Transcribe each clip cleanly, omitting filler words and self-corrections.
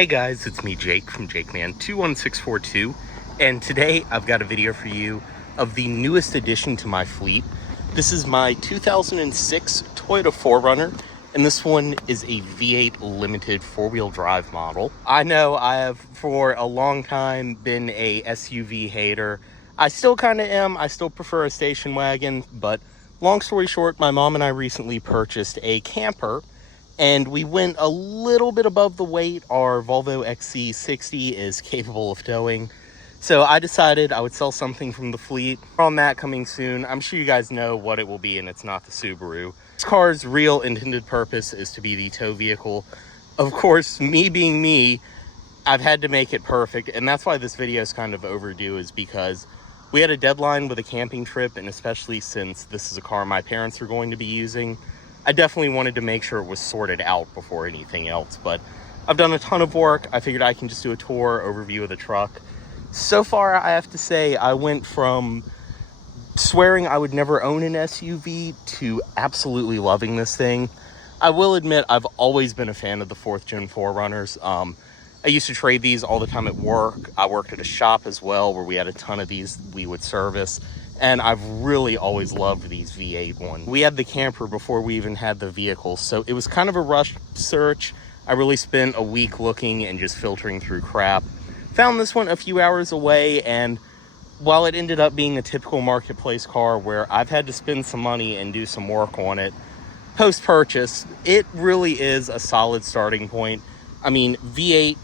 Hey guys, it's me Jake from JakeMan21642, and today I've got a video for you of the newest addition to my fleet. This is my 2006 Toyota 4Runner, and this one is a V8 limited four-wheel drive model. I know I have for a long time been a SUV hater. I still kind of am. I still prefer a station wagon, but long story short, my mom and I recently purchased a camper, and we went a little bit above the weight our Volvo XC60 is capable of towing. So I decided I would sell something from the fleet. On that coming soon, I'm sure you guys know what it will be, and it's not the Subaru. This car's real intended purpose is to be the tow vehicle. Of course, me being me, I've had to make it perfect, and that's why this video is kind of overdue, is because we had a deadline with a camping trip, and especially since this is a car my parents are going to be using, I definitely wanted to make sure it was sorted out before anything else. But I've done a ton of work. I figured I can just do a tour overview of the truck. So far, I have to say, I went from swearing I would never own an SUV to absolutely loving this thing. I will admit I've always been a fan of the 4th gen 4Runners. I used to trade these all the time at work. I worked at a shop as well where we had a ton of these we would service. And I've really always loved these V8 ones. We had the camper before we even had the vehicle, so it was kind of a rush search. I really spent a week looking and just filtering through crap. Found this one a few hours away, and while it ended up being a typical marketplace car where I've had to spend some money and do some work on it, post-purchase, it really is a solid starting point. I mean, V8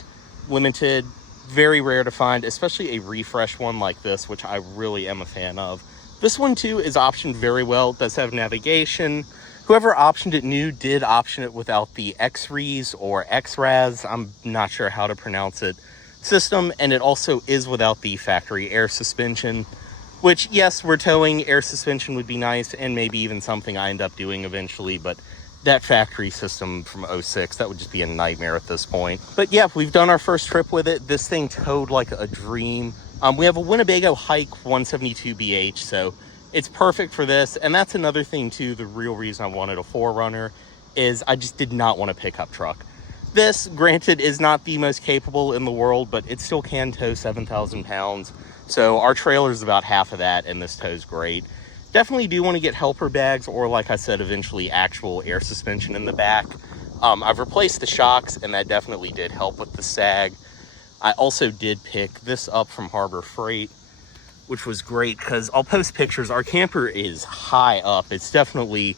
limited, very rare to find, especially a refresh one like this, which I really am a fan of. This one too is optioned very well. It does have navigation. Whoever optioned it new did option it without the XRES or XRAS, I'm not sure how to pronounce it, system, and it also is without the factory air suspension, which, yes, we're towing, air suspension would be nice, and maybe even something I end up doing eventually, but that factory system from 06, that would just be a nightmare at this point. But yeah, we've done our first trip with it. This thing towed like a dream. We have a Winnebago Hike 172BH, so it's perfect for this. And that's another thing too, the real reason I wanted a 4Runner is I just did not want a pickup truck. This, granted, is not the most capable in the world, but it still can tow 7,000 pounds. So our trailer is about half of that, and this tows great. Definitely do want to get helper bags, or like I said, eventually actual air suspension in the back. I've replaced the shocks, and that definitely did help with the sag. I also did pick this up from Harbor Freight, which was great because I'll post pictures. Our camper is high up. It's definitely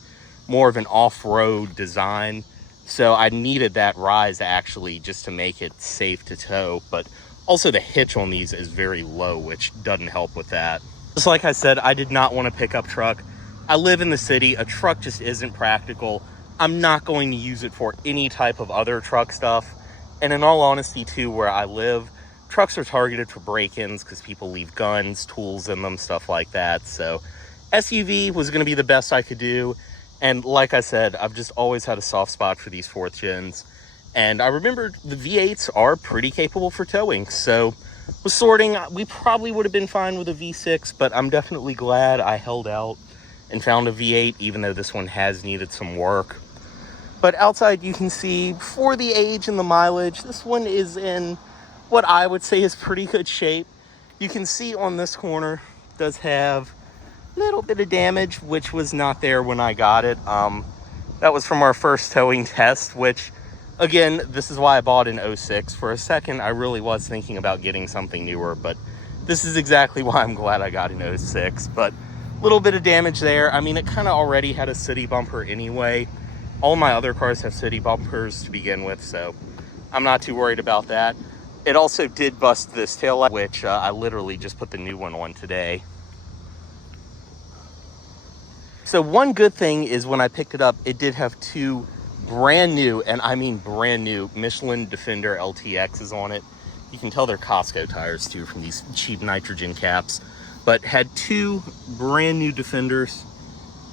more of an off-road design. So I needed that rise actually just to make it safe to tow. But also the hitch on these is very low, which doesn't help with that. Just like I said, I did not want a pickup truck. I live in the city. A truck just isn't practical. I'm not going to use it for any type of other truck stuff. And in all honesty, too, where I live, trucks are targeted for break-ins because people leave guns, tools in them, stuff like that. So SUV was going to be the best I could do. And like I said, I've just always had a soft spot for these 4th gens. And I remember the V8s are pretty capable for towing. So with sorting, we probably would have been fine with a V6, but I'm definitely glad I held out and found a V8, even though this one has needed some work. But outside, you can see, for the age and the mileage, this one is in what I would say is pretty good shape. You can see on this corner, it does have a little bit of damage, which was not there when I got it. That was from our first towing test, which, again, this is why I bought an 06. For a second, I really was thinking about getting something newer, but this is exactly why I'm glad I got an 06. But a little bit of damage there. I mean, it kind of already had a city bumper anyway. All my other cars have city bumpers to begin with, so I'm not too worried about that. It also did bust this taillight, which I literally just put the new one on today. So one good thing is when I picked it up, it did have two brand new, and I mean brand new, Michelin Defender LTXs on it. You can tell they're Costco tires too from these cheap nitrogen caps, but had two brand new Defenders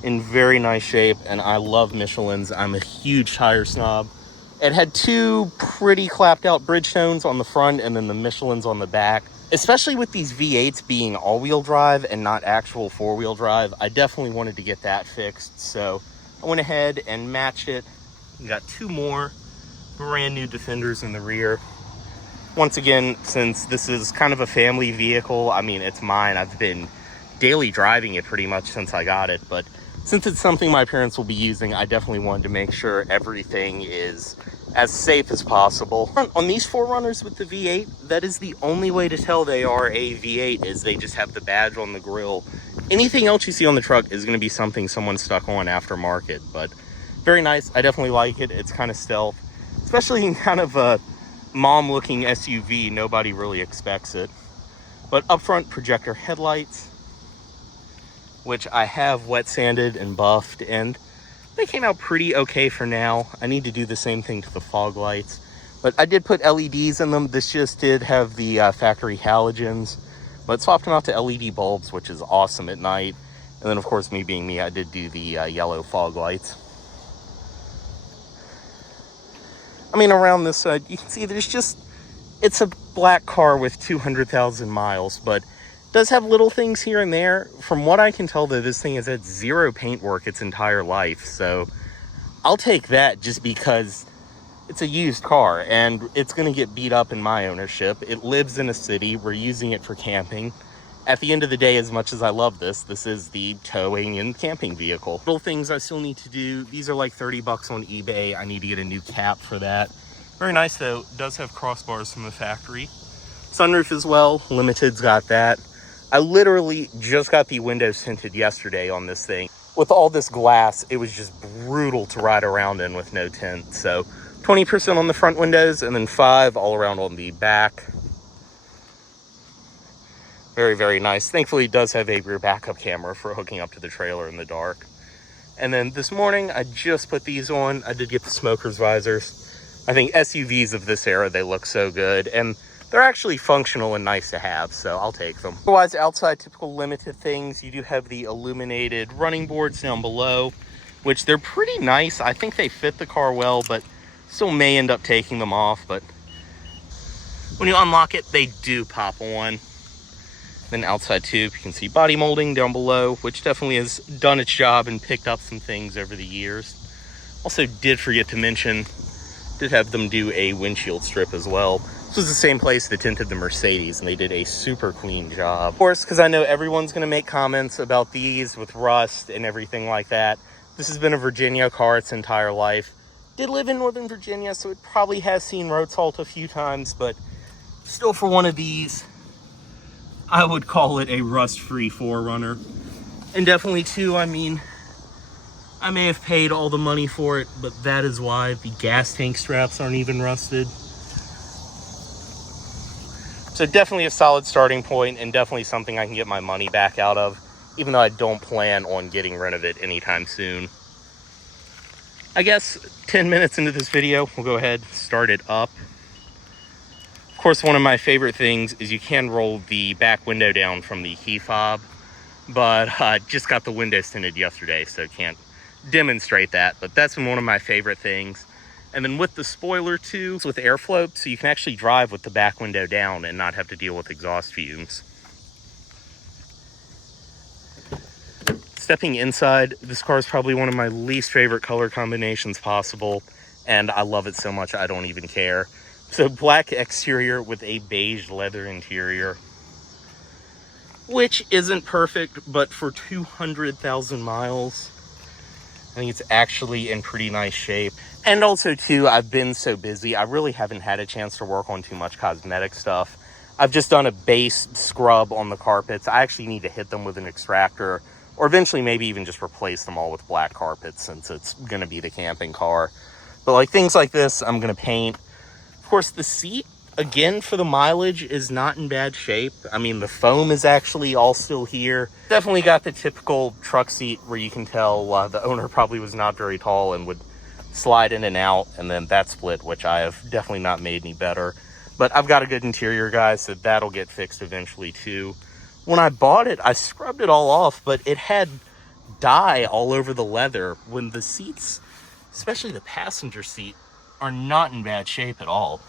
in very nice shape, and I love Michelins. I'm a huge tire snob. It had two pretty clapped out Bridgestones on the front and then the Michelins on the back. Especially with these V8s being all-wheel drive and not actual four-wheel drive, I definitely wanted to get that fixed. So I went ahead and matched it. We got two more brand new Defenders in the rear. Once again, since this is kind of a family vehicle, I mean, it's mine. I've been daily driving it pretty much since I got it, but since it's something my parents will be using, I definitely wanted to make sure everything is as safe as possible. On these 4Runners with the V8, that is the only way to tell they are a V8, is they just have the badge on the grill. Anything else you see on the truck is going to be something someone stuck on aftermarket, but very nice. I definitely like it. It's kind of stealth, especially in kind of a mom-looking SUV. Nobody really expects it. But up front, projector headlights, which I have wet sanded and buffed, and they came out pretty okay for now. I need to do the same thing to the fog lights, but I did put LEDs in them. This just did have the factory halogens, but swapped them out to LED bulbs, which is awesome at night. And then, of course, me being me, I did do the yellow fog lights. I mean, around this side, you can see there's just, it's a black car with 200,000 miles, but does have little things here and there. From what I can tell, though, this thing has had zero paint work its entire life, so I'll take that just because it's a used car and it's going to get beat up in my ownership. It lives in a city. We're using it for camping. At the end of the day, as much as I love this, this is the towing and camping vehicle. Little things I still need to do. These are like 30 bucks on eBay. I need to get a new cap for that. Very nice, though. It does have crossbars from the factory. Sunroof as well. Limited's got that. I literally just got the windows tinted yesterday on this thing. With all this glass, it was just brutal to ride around in with no tint. So 20% on the front windows and then 5% all around on the back. Very, very nice. Thankfully, it does have a rear backup camera for hooking up to the trailer in the dark. And then this morning, I just put these on. I did get the smoker's visors. I think SUVs of this era, they look so good. And they're actually functional and nice to have, so I'll take them. Otherwise, outside typical Limited things, you do have the illuminated running boards down below, which they're pretty nice. I think they fit the car well, but still may end up taking them off. But when you unlock it, they do pop on. Then outside too, you can see body molding down below, which definitely has done its job and picked up some things over the years. Also did forget to mention, did have them do a windshield strip as well. This was the same place that tinted the Mercedes, and they did a super clean job. Of course, because I know everyone's going to make comments about these with rust and everything like that. This has been a Virginia car its entire life. Did live in Northern Virginia, so it probably has seen road salt a few times, but still, for one of these, I would call it a rust-free 4Runner. And definitely, too, I mean, I may have paid all the money for it, but that is why the gas tank straps aren't even rusted. So definitely a solid starting point, and definitely something I can get my money back out of, even though I don't plan on getting rid of it anytime soon. I guess 10 minutes into this video, we'll go ahead and start it up. Of course, one of my favorite things is you can roll the back window down from the key fob, but I just got the windows tinted yesterday, so can't demonstrate that, but that's been one of my favorite things. And then with the spoiler too, it's with airflow, so you can actually drive with the back window down and not have to deal with exhaust fumes. Stepping inside, this car is probably one of my least favorite color combinations possible, and I love it so much I don't even care. So black exterior with a beige leather interior, which isn't perfect, but for 200,000 miles, I think it's actually in pretty nice shape. And also, too, I've been so busy, I really haven't had a chance to work on too much cosmetic stuff. I've just done a base scrub on the carpets. I actually need to hit them with an extractor, or eventually maybe even just replace them all with black carpets, since it's going to be the camping car. But like things like this, I'm going to paint. Of course, the seat, again, for the mileage, is not in bad shape. I mean, the foam is actually all still here. Definitely got the typical truck seat where you can tell the owner probably was not very tall and would slide in and out, and then that split, which I have definitely not made any better. But I've got a good interior, guys, so that'll get fixed eventually too. When I bought it, I scrubbed it all off, but it had dye all over the leather, when the seats, especially the passenger seat, are not in bad shape at all.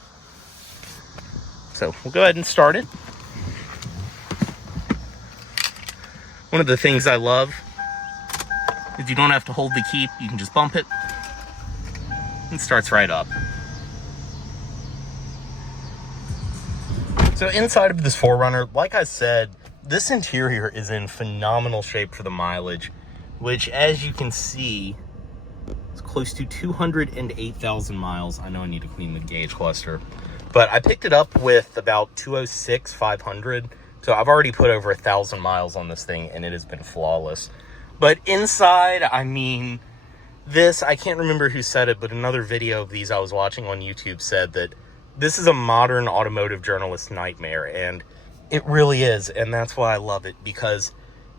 So we'll go ahead and start it. One of the things I love is you don't have to hold the key, you can just bump it. It starts right up. So inside of this 4Runner, like I said, this interior is in phenomenal shape for the mileage, which, as you can see, is close to 208,000 miles. I know I need to clean the gauge cluster, but I picked it up with about 206, 500. So I've already put over 1,000 miles on this thing, and it has been flawless. But inside, I mean, this, I can't remember who said it, but another video of these I was watching on YouTube said that this is a modern automotive journalist nightmare, and it really is. And that's why I love it, because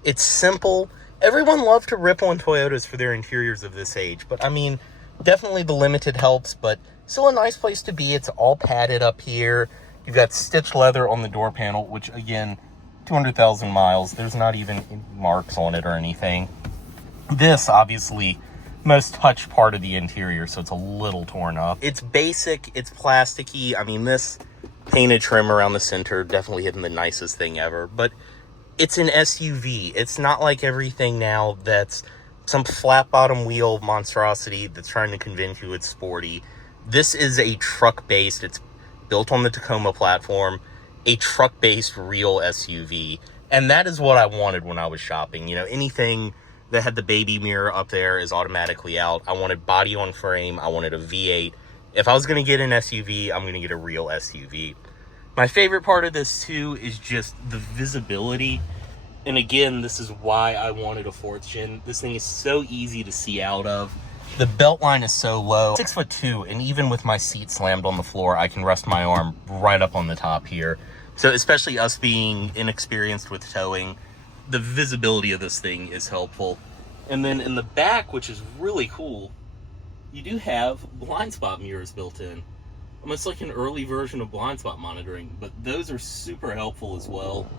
it's simple. Everyone loves to rip on Toyotas for their interiors of this age, but I mean, definitely the limited helps, but still a nice place to be. It's all padded up here. You've got stitched leather on the door panel, which again, 200,000 miles. There's not even marks on it or anything. This, obviously, most touched part of the interior, so it's a little torn up. It's basic, it's plasticky. I mean, this painted trim around the center, definitely hitting the nicest thing ever, but it's an SUV. It's not like everything now that's some flat bottom wheel monstrosity that's trying to convince you it's sporty. This is a truck-based, it's built on the Tacoma platform, a truck-based real SUV. And that is what I wanted when I was shopping. You know, anything that had the baby mirror up there is automatically out. I wanted body on frame. I wanted a V8. If I was going to get an SUV, I'm going to get a real SUV. My favorite part of this too is just the visibility. And again, this is why I wanted a 4th gen. This thing is so easy to see out of. The belt line is so low, 6'2", and even with my seat slammed on the floor, I can rest my arm right up on the top here. So especially us being inexperienced with towing, the visibility of this thing is helpful. And then in the back, which is really cool, you do have blind spot mirrors built in. Almost like an early version of blind spot monitoring, but those are super helpful as well.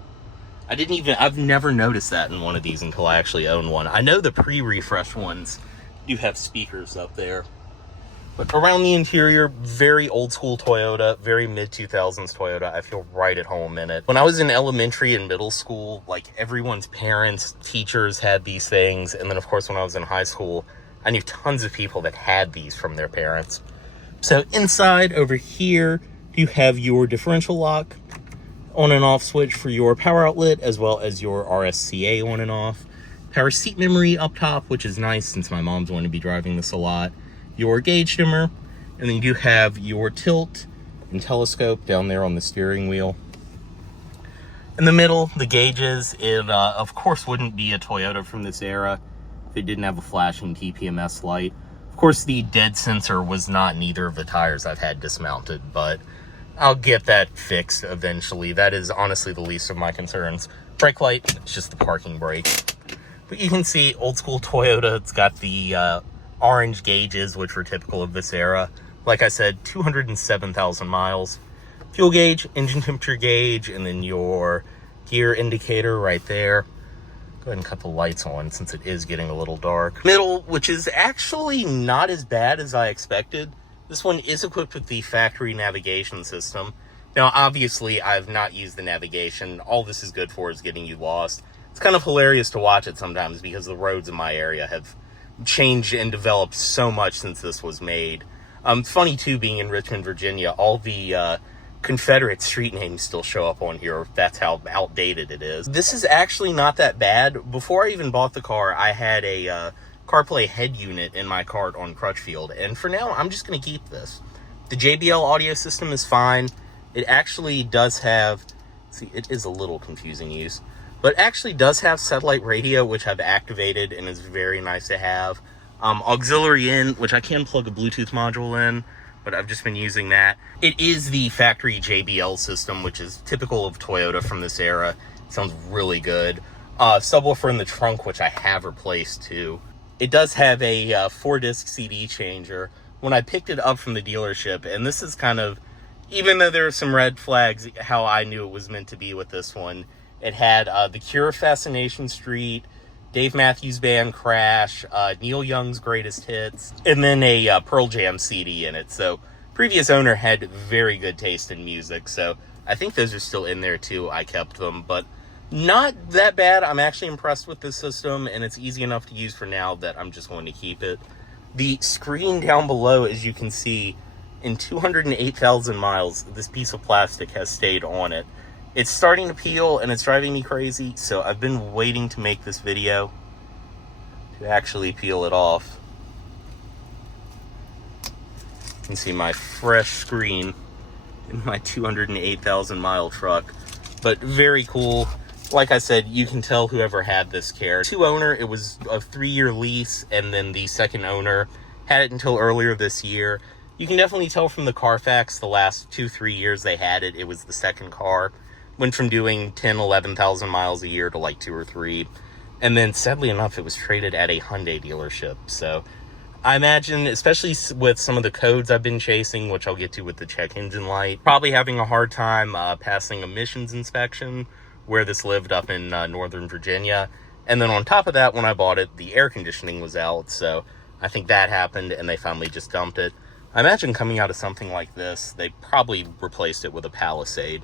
I've never noticed that in one of these until I actually own one. I know the pre-refresh ones do have speakers up there. But around the interior, very old school Toyota, very mid-2000s Toyota. I feel right at home in it. When I was in elementary and middle school, like everyone's parents, teachers had these things. And then of course, when I was in high school, I knew tons of people that had these from their parents. So inside over here, you have your differential lock, on and off switch for your power outlet, as well as your RSCA on and off. Power seat memory up top, which is nice since my mom's going to be driving this a lot. Your gauge dimmer, and then you do have your tilt and telescope down there on the steering wheel. In the middle, the gauges. It, of course, wouldn't be a Toyota from this era if it didn't have a flashing TPMS light. Of course, the dead sensor was not in either of the tires I've had dismounted, but I'll get that fixed eventually. That is honestly the least of my concerns. Brake light, it's just the parking brake. But you can see old school Toyota. It's got the orange gauges, which were typical of this era. Like I said, 207,000 miles. Fuel gauge, engine temperature gauge, and then your gear indicator right there. Go ahead and cut the lights on since it is getting a little dark. Middle, which is actually not as bad as I expected. This one is equipped with the factory navigation system. Now, obviously, I've not used the navigation. All this is good for is getting you lost. It's kind of hilarious to watch it sometimes because the roads in my area have changed and developed so much since this was made. Funny too, being in Richmond, Virginia, all the Confederate street names still show up on here. That's how outdated it is. This is actually not that bad. Before I even bought the car, I had a CarPlay head unit in my cart on Crutchfield, and for now, I'm just going to keep this. The JBL audio system is fine. It actually does have, see, it is a little confusing use, but it actually does have satellite radio, which I've activated and is very nice to have. Auxiliary in, which I can plug a Bluetooth module in, but I've just been using that. It is the factory JBL system, which is typical of Toyota from this era. It sounds really good. Subwoofer in the trunk, which I have replaced too. It does have a 4-disc CD changer. When I picked it up from the dealership, and this is kind of, even though there are some red flags, how I knew it was meant to be with this one. It had The Cure, Fascination Street, Dave Matthews Band, Crash, Neil Young's Greatest Hits, and then a Pearl Jam CD in it. So previous owner had very good taste in music, so I think those are still in there too. I kept them, but not that bad. I'm actually impressed with this system, and it's easy enough to use for now that I'm just going to keep it. The screen down below, as you can see, in 208,000 miles, this piece of plastic has stayed on it. It's starting to peel and it's driving me crazy, so I've been waiting to make this video to actually peel it off. You can see my fresh screen in my 208,000 mile truck, but very cool. Like I said, you can tell whoever had this care. Two owner, it was a 3-year lease, and then the second owner had it until earlier this year. You can definitely tell from the Carfax the last 2-3 years they had it, it was the second car. Went from doing 11,000 miles a year to like 2 or 3. And then sadly enough, it was traded at a Hyundai dealership. So I imagine, especially with some of the codes I've been chasing, which I'll get to with the check engine light, probably having a hard time passing emissions inspection where this lived up in Northern Virginia. And then on top of that, when I bought it, the air conditioning was out. So I think that happened and they finally just dumped it. I imagine coming out of something like this, they probably replaced it with a Palisade.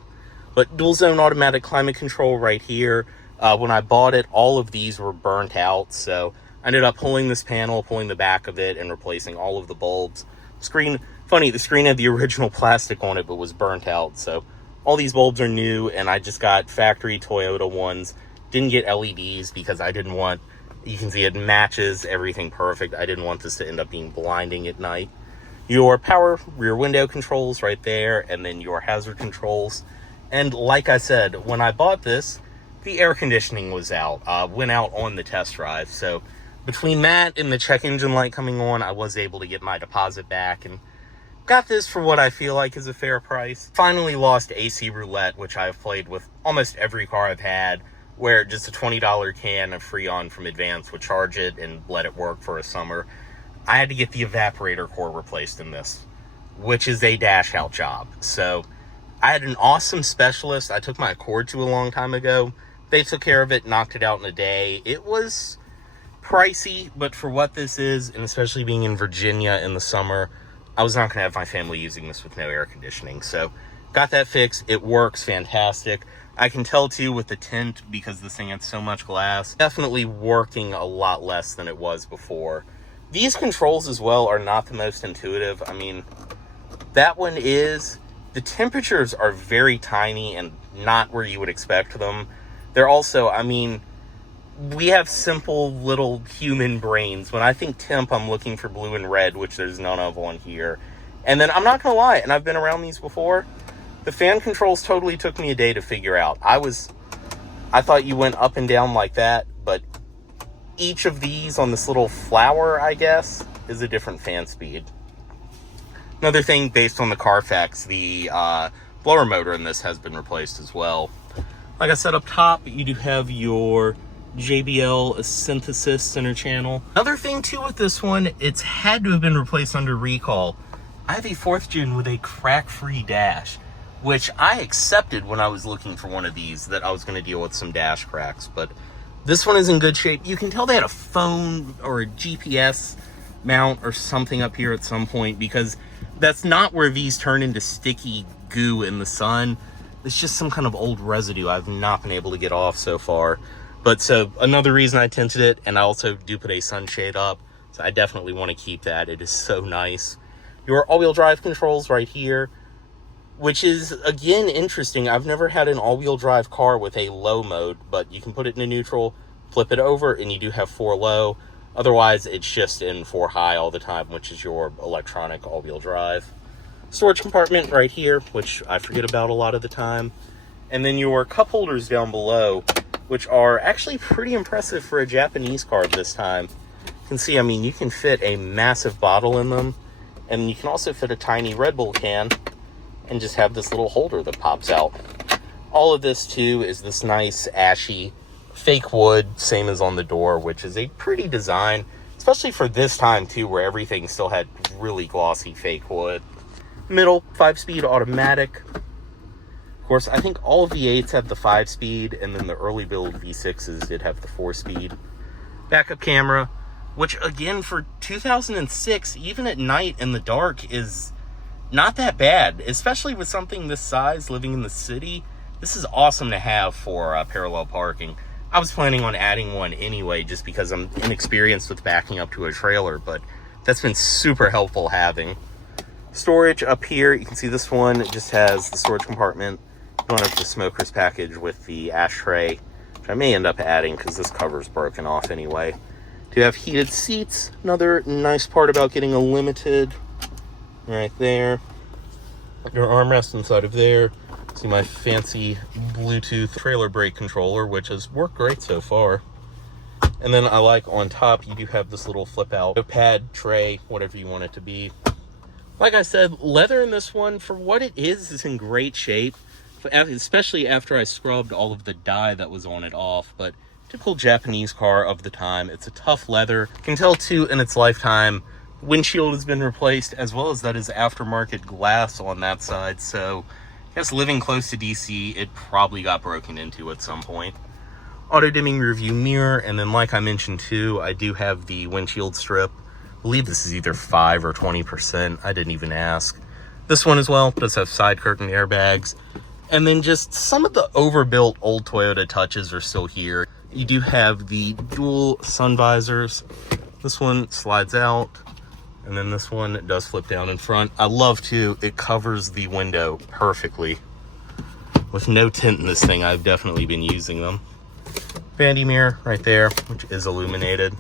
But dual zone automatic climate control right here. When I bought it, all of these were burnt out. So I ended up pulling this panel, pulling the back of it, and replacing all of the bulbs. Screen, funny, the screen had the original plastic on it, but was burnt out. So all these bulbs are new, and I just got factory Toyota ones. Didn't get LEDs because I didn't want, you can see it matches everything perfect. I didn't want this to end up being blinding at night. Your power rear window controls right there, and then your hazard controls. And like I said, when I bought this, the air conditioning was out, went out on the test drive. So between that and the check engine light coming on, I was able to get my deposit back and got this for what I feel like is a fair price. Finally lost AC roulette, which I've played with almost every car I've had, where just a $20 can of Freon from Advance would charge it and let it work for a summer. I had to get the evaporator core replaced in this, which is a dash out job. So I had an awesome specialist I took my Accord to a long time ago. They took care of it, knocked it out in a day. It was pricey, but for what this is, and especially being in Virginia in the summer, I was not going to have my family using this with no air conditioning. So got that fixed. It works fantastic. I can tell too with the tint, because this thing had so much glass, definitely working a lot less than it was before. These controls as well are not the most intuitive. I mean, that one is, the temperatures are very tiny and not where you would expect them. They're also, I mean, we have simple little human brains. When I think temp, I'm looking for blue and red, which there's none of on here. And then I'm not gonna lie, and I've been around these before, the fan controls totally took me a day to figure out. I thought you went up and down like that, but each of these on this little flower, I guess, is a different fan speed. Another thing, based on the Carfax, the blower motor in this has been replaced as well. Like I said up top, you do have your JBL synthesis center channel. Another thing too with this one, it's had to have been replaced under recall. I have a 4th gen with a crack-free dash, which I accepted when I was looking for one of these, that I was going to deal with some dash cracks, but this one is in good shape. You can tell they had a phone or a GPS mount or something up here at some point, because that's not where these turn into sticky goo in the sun. It's just some kind of old residue I've not been able to get off so far. But so another reason I tinted it, and I also do put a sunshade up, so I definitely want to keep that. It is so nice. Your all-wheel drive controls right here, which is, again, interesting. I've never had an all-wheel drive car with a low mode, but you can put it in a neutral, flip it over, and you do have 4 low. Otherwise, it's just in 4 high all the time, which is your electronic all-wheel drive. Storage compartment right here, which I forget about a lot of the time. And then your cup holders down below, which are actually pretty impressive for a Japanese car this time. You can see, I mean, you can fit a massive bottle in them, and you can also fit a tiny Red Bull can, and just have this little holder that pops out. All of this too is this nice ashy fake wood, same as on the door, which is a pretty design, especially for this time too, where everything still had really glossy fake wood. Middle 5-speed automatic. Of course, I think all V8s have the 5-speed, and then the early build V6s did have the 4-speed. Backup camera, which again for 2006, even at night in the dark, is not that bad, especially with something this size living in the city. This is awesome to have for parallel parking. I was planning on adding one anyway, just because I'm inexperienced with backing up to a trailer, but that's been super helpful having. Storage up here, you can see this one, it just has the storage compartment. One of the smoker's package with the ashtray, which I may end up adding because this cover's broken off anyway. Do have heated seats, another nice part about getting a limited right there. Your armrest inside of there. See my fancy Bluetooth trailer brake controller, which has worked great so far. And then I like on top, you do have this little flip out pad tray, whatever you want it to be. Like I said, leather in this one, for what it is in great shape, especially after I scrubbed all of the dye that was on it off. But typical Japanese car of the time, it's a tough leather. You can tell too in its lifetime, windshield has been replaced, as well as that is aftermarket glass on that side. So I guess living close to DC, it probably got broken into at some point. Auto dimming rear view mirror, and then like I mentioned too, I do have the windshield strip. I believe this is either 5 or 20%. I didn't even ask. This one as well does have side curtain airbags. And then just some of the overbuilt old Toyota touches are still here. You do have the dual sun visors. This one slides out, and then this one does flip down in front. I love too, it covers the window perfectly. With no tint in this thing, I've definitely been using them. Vanity mirror right there, which is illuminated.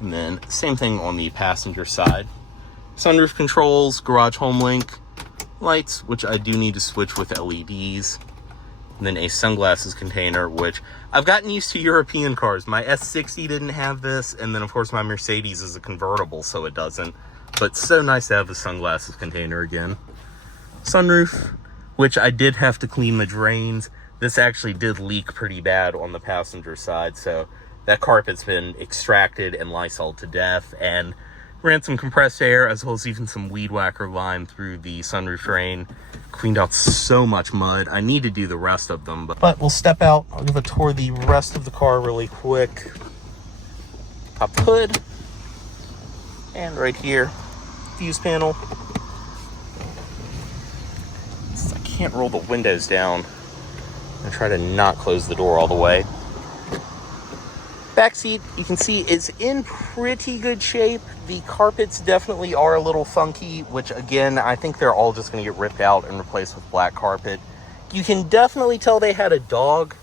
And then same thing on the passenger side. Sunroof controls, garage home link, lights, which I do need to switch with LEDs. And then a sunglasses container, which I've gotten used to European cars. My S60 didn't have this, and then of course my Mercedes is a convertible, so it doesn't. But so nice to have the sunglasses container again. Sunroof, which I did have to clean the drains. This actually did leak pretty bad on the passenger side, so that carpet's been extracted and Lysoled to death, and ran some compressed air as well as even some weed whacker lime through the sunroof drain. Cleaned out so much mud. I need to do the rest of them, but we'll step out. I'll give a tour of the rest of the car really quick. Top hood, and right here, fuse panel. I can't roll the windows down. I'm gonna try to not close the door all the way. Back seat, you can see, is in pretty good shape. The carpets definitely are a little funky, which again, I think they're all just going to get ripped out and replaced with black carpet. You can definitely tell they had a dog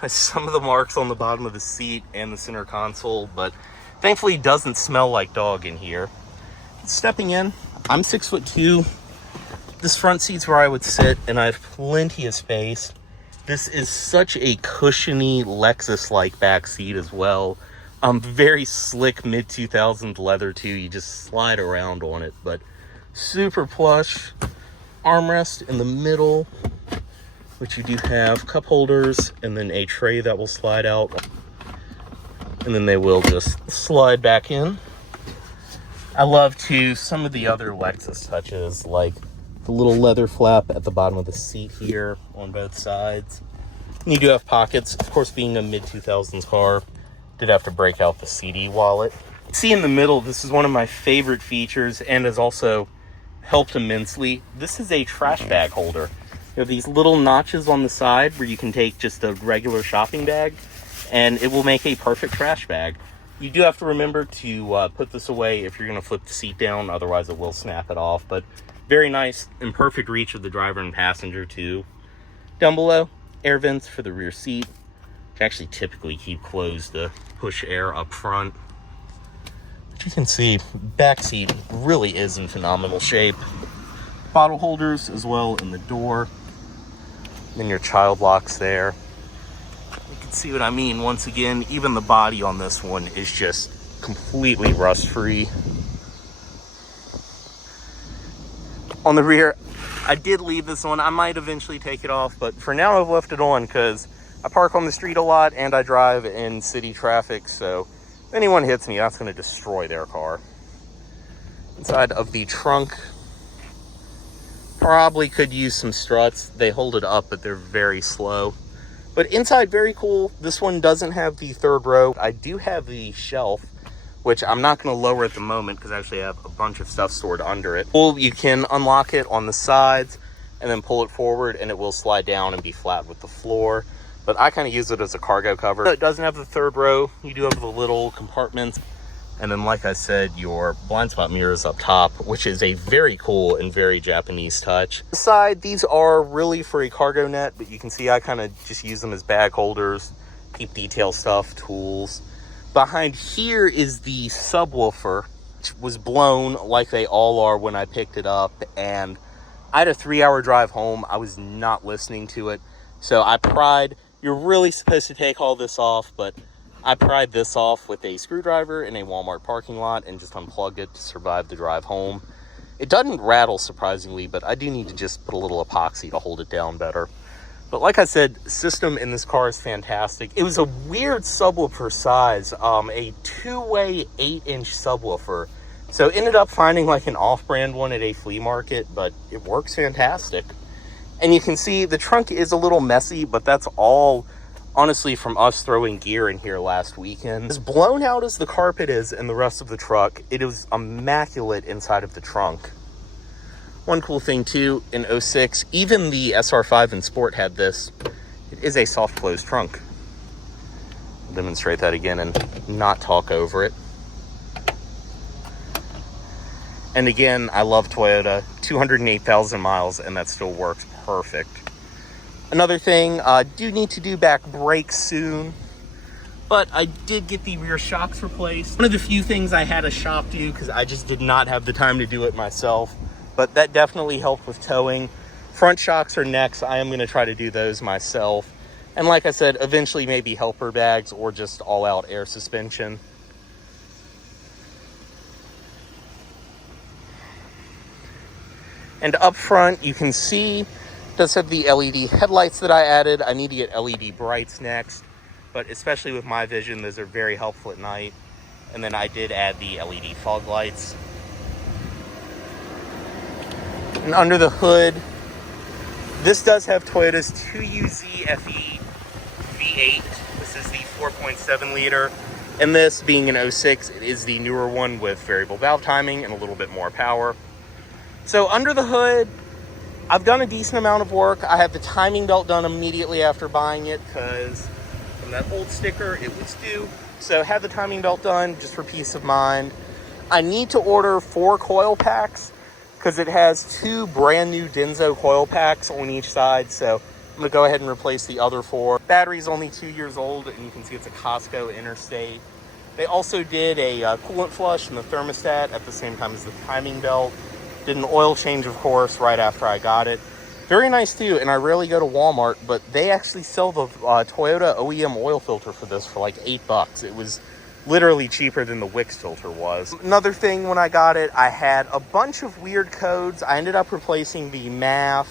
by some of the marks on the bottom of the seat and the center console, but thankfully it doesn't smell like dog in here. Stepping in, I'm 6'2". This front seat's where I would sit, and I have plenty of space. This is such a cushiony Lexus-like back seat as well. Very slick mid-2000s leather too. You just slide around on it, but super plush. Armrest in the middle, which you do have cup holders, and then a tray that will slide out. And then they will just slide back in. I love too some of the other Lexus touches, like the little leather flap at the bottom of the seat here on both sides. And you do have pockets. Of course, being a mid-2000s car, did have to break out the CD wallet. See in the middle, this is one of my favorite features and has also helped immensely. This is a trash bag holder. You have these little notches on the side where you can take just a regular shopping bag, and it will make a perfect trash bag. You do have to remember to put this away if you're going to flip the seat down, otherwise it will snap it off. But very nice and perfect reach of the driver and passenger too. Down below, air vents for the rear seat, which actually typically keep closed to push air up front. But you can see, back seat really is in phenomenal shape. Bottle holders as well in the door. Then your child locks there. You can see what I mean. Once again, even the body on this one is just completely rust-free. On the rear, I did leave this on. I might eventually take it off, but for now I've left it on because I park on the street a lot and I drive in city traffic, so if anyone hits me, that's going to destroy their car. Inside of the trunk, probably could use some struts. They hold it up, but they're very slow. But inside, very cool. This one doesn't have the third row. I do have the shelf, which I'm not going to lower at the moment because I actually have a bunch of stuff stored under it. Well, you can unlock it on the sides and then pull it forward, and it will slide down and be flat with the floor. But I kind of use it as a cargo cover. It doesn't have the third row. You do have the little compartments And then, like I said, your blind spot mirror is up top, which is a very cool and very Japanese touch. The side, these are really for a cargo net, but you can see I kind of just use them as bag holders, keep detail stuff, tools. Behind here is the subwoofer, which was blown like they all are when I picked it up. And I had a 3-hour drive home. I was not listening to it. So I pried, you're really supposed to take all this off, but I pried this off with a screwdriver in a Walmart parking lot and just unplugged it to survive the drive home. It doesn't rattle, surprisingly, but I do need to just put a little epoxy to hold it down better. But like I said, system in this car is fantastic. It was a weird subwoofer size, a two-way 8-inch subwoofer. So ended up finding like an off-brand one at a flea market, but it works fantastic. And you can see the trunk is a little messy, but that's all honestly from us throwing gear in here last weekend. As blown out as the carpet is in the rest of the truck, it is immaculate inside of the trunk. One cool thing too, in 06, even the SR5 and Sport had this. It is a soft closed trunk. I'll demonstrate that again and not talk over it. And again, I love Toyota, 208,000 miles, and that still works perfect. Another thing, do need to do back brakes soon, but I did get the rear shocks replaced. One of the few things I had a shop do because I just did not have the time to do it myself, but that definitely helped with towing. Front shocks are next. I am going to try to do those myself. And like I said, eventually maybe helper bags or just all-out air suspension. And up front, you can see does have the LED headlights that I added. I need to get LED brights next, but especially with my vision, those are very helpful at night. And then I did add the LED fog lights. And under the hood, this does have Toyota's 2UZ FE V8. This is the 4.7 liter. And this being an 06, it is the newer one with variable valve timing and a little bit more power. So under the hood, I've done a decent amount of work. I have the timing belt done immediately after buying it because from that old sticker, it was due. So have the timing belt done just for peace of mind. I need to order 4 coil packs because it has 2 brand new Denso coil packs on each side. So I'm gonna go ahead and replace the other 4. Battery's only 2 years old, and you can see it's a Costco Interstate. They also did a coolant flush in the thermostat at the same time as the timing belt. Did an oil change, of course, right after I got it. Very nice too, and I rarely go to Walmart, but they actually sell the Toyota OEM oil filter for this for like $8. It was literally cheaper than the Wix filter was. Another thing, when I got it, I had a bunch of weird codes. I ended up replacing the MAF,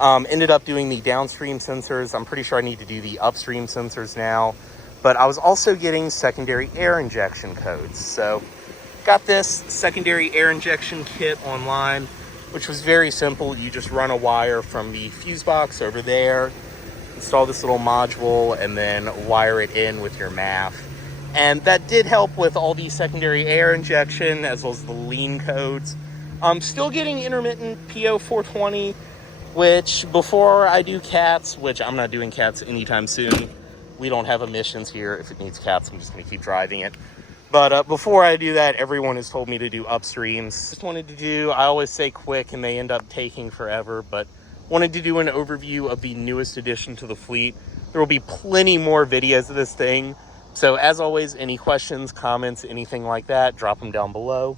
ended up doing the downstream sensors. I'm pretty sure I need to do the upstream sensors now, but I was also getting secondary air injection codes. So got this secondary air injection kit online, which was very simple. You just run a wire from the fuse box over there, install this little module, and then wire it in with your MAF. And that did help with all the secondary air injection as well as the lean codes. I'm still getting intermittent PO420, which before I do cats, which I'm not doing cats anytime soon. We don't have emissions here. If it needs cats, I'm just gonna keep driving it. But before I do that, everyone has told me to do upstreams. Just wanted to do, I always say quick and they end up taking forever, but wanted to do an overview of the newest addition to the fleet. There will be plenty more videos of this thing. So as always, any questions, comments, anything like that, drop them down below.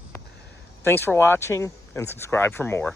Thanks for watching and subscribe for more.